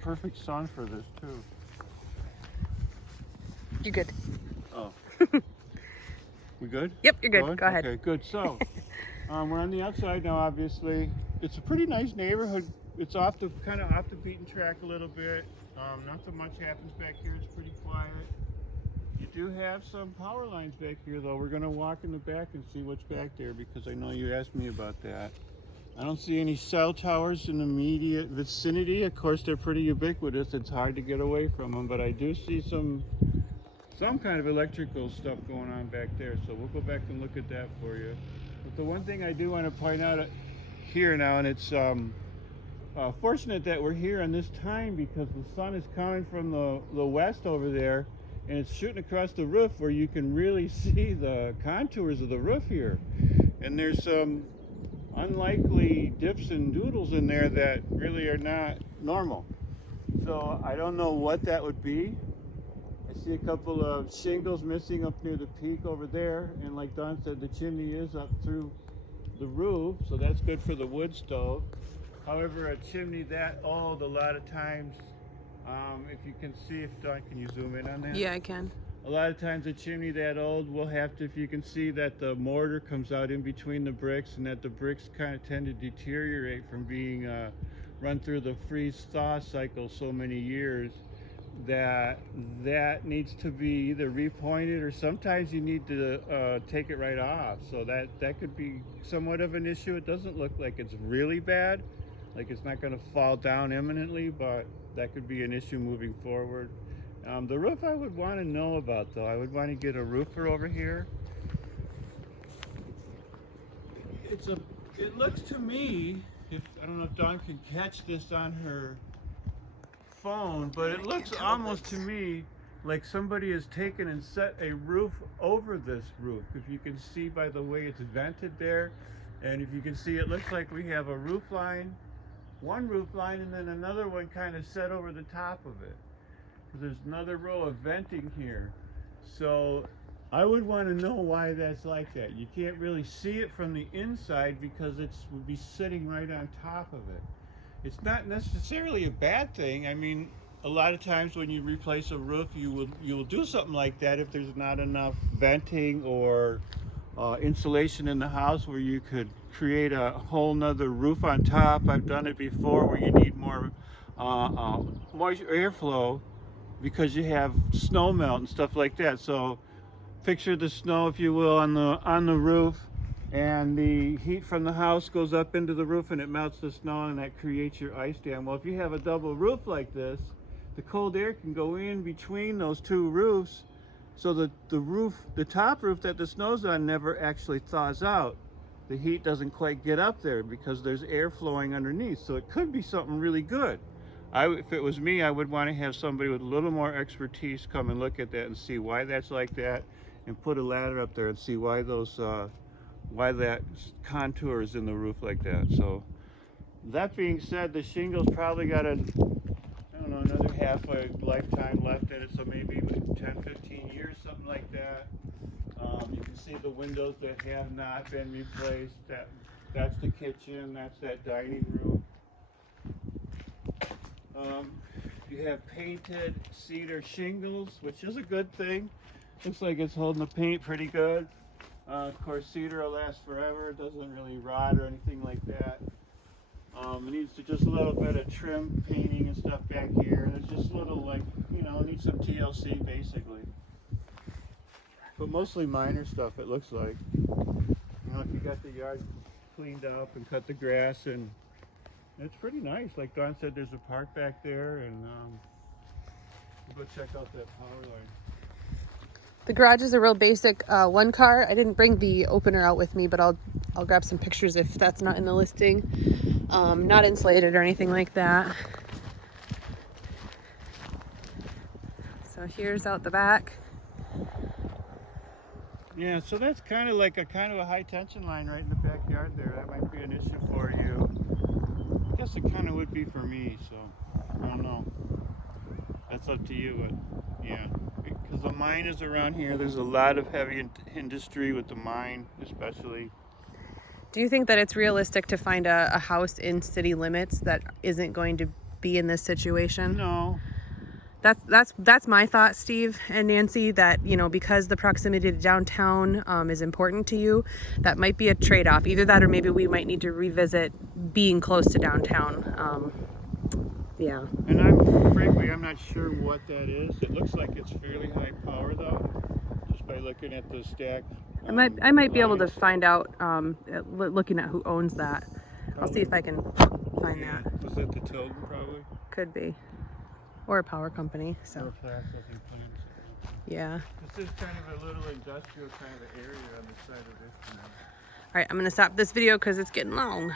perfect sun for this too. You're good. Oh. We good? Yep, you're good. Go ahead. Okay, good. So, we're on the outside now. Obviously, it's a pretty nice neighborhood. It's kind of off the beaten track a little bit. Not so much happens back here. It's pretty quiet. You do have some power lines back here, though. We're gonna walk in the back and see what's back there because I know you asked me about that. I don't see any cell towers in the immediate vicinity. Of course, they're pretty ubiquitous. It's hard to get away from them, but I do see some kind of electrical stuff going on back there. So we'll go back and look at that for you. But the one thing I do want to point out here now, and it's fortunate that we're here on this time because the sun is coming from the west over there, and it's shooting across the roof where you can really see the contours of the roof here. And there's some unlikely dips and doodles in there that really are not normal. So I don't know what that would be. I see a couple of shingles missing up near the peak over there, and like Don said, the chimney is up through the roof, so that's good for the wood stove. However, a chimney that old, a lot of times, if you can see, if Don, can you zoom in on that? Yeah, I can. A lot of times a chimney that old will have to, if you can see that the mortar comes out in between the bricks and that the bricks kind of tend to deteriorate from being run through the freeze-thaw cycle so many years, that needs to be either repointed or sometimes you need to take it right off. So that could be somewhat of an issue. It doesn't look like it's really bad, like it's not going to fall down imminently, but that could be an issue moving forward. The roof I would want to know about, though. I would want to get a roofer over here. It looks to me, I don't know if Dawn can catch this on her phone, but it looks almost to me like somebody has taken and set a roof over this roof. If you can see by the way it's vented there, and if you can see, it looks like we have a roof line, one roof line, and then another one kind of set over the top of it. There's another row of venting here. So I would want to know why that's like that. You can't really see it from the inside because it would be sitting right on top of it. It's not necessarily a bad thing. I mean, a lot of times when you replace a roof, you will do something like that if there's not enough venting or insulation in the house where you could create a whole nother roof on top. I've done it before where you need more moisture airflow because you have snow melt and stuff like that. So picture the snow, if you will, on the roof, and the heat from the house goes up into the roof and it melts the snow, and that creates your ice dam. Well, if you have a double roof like this, the cold air can go in between those two roofs, so that the top roof that the snow's on never actually thaws out. The heat doesn't quite get up there because there's air flowing underneath. So it could be something really good. If it was me, I would want to have somebody with a little more expertise come and look at that and see why that's like that, and put a ladder up there and see why that contour is in the roof like that. So that being said, the shingles probably got another half a lifetime left in it, so maybe 10-15 years, something like that. You can see the windows that have not been replaced. That's the kitchen, that's that dining room. You have painted cedar shingles, which is a good thing. Looks like it's holding the paint pretty good. Of course, cedar will last forever. It doesn't really rot or anything like that. It needs just a little bit of trim painting and stuff back here. There's just a little, it needs some TLC basically. But mostly minor stuff, it looks like. If you got the yard cleaned up and cut the grass, and it's pretty nice. Like Don said, there's a park back there, and we'll go check out that power line. The garage is a real basic one car. I didn't bring the opener out with me, but I'll grab some pictures if that's not in the listing. Not insulated or anything like that. So here's out the back. Yeah, so that's kind of a high tension line right in the backyard there. That might be an issue for you. I guess it kind of would be for me, so I don't know. That's up to you, but yeah. Because the mine is around here. There's a lot of heavy industry with the mine, especially. Do you think that it's realistic to find a house in city limits that isn't going to be in this situation. No. That's my thought, Steve and Nancy, that, you know, because the proximity to downtown is important to you, that might be a trade-off. Either that or maybe we might need to revisit being close to downtown. Yeah. And frankly, I'm not sure what that is. It looks like it's fairly high power though, just by looking at the stack. I might be able to find out looking at who owns that. I'll see if I can find that. Was that the Tilden probably? Could be. Or a power company, Or so processing plants. yeah. This is kind of a little industrial kind of area on the side of this. All right, I'm gonna stop this video because it's getting long.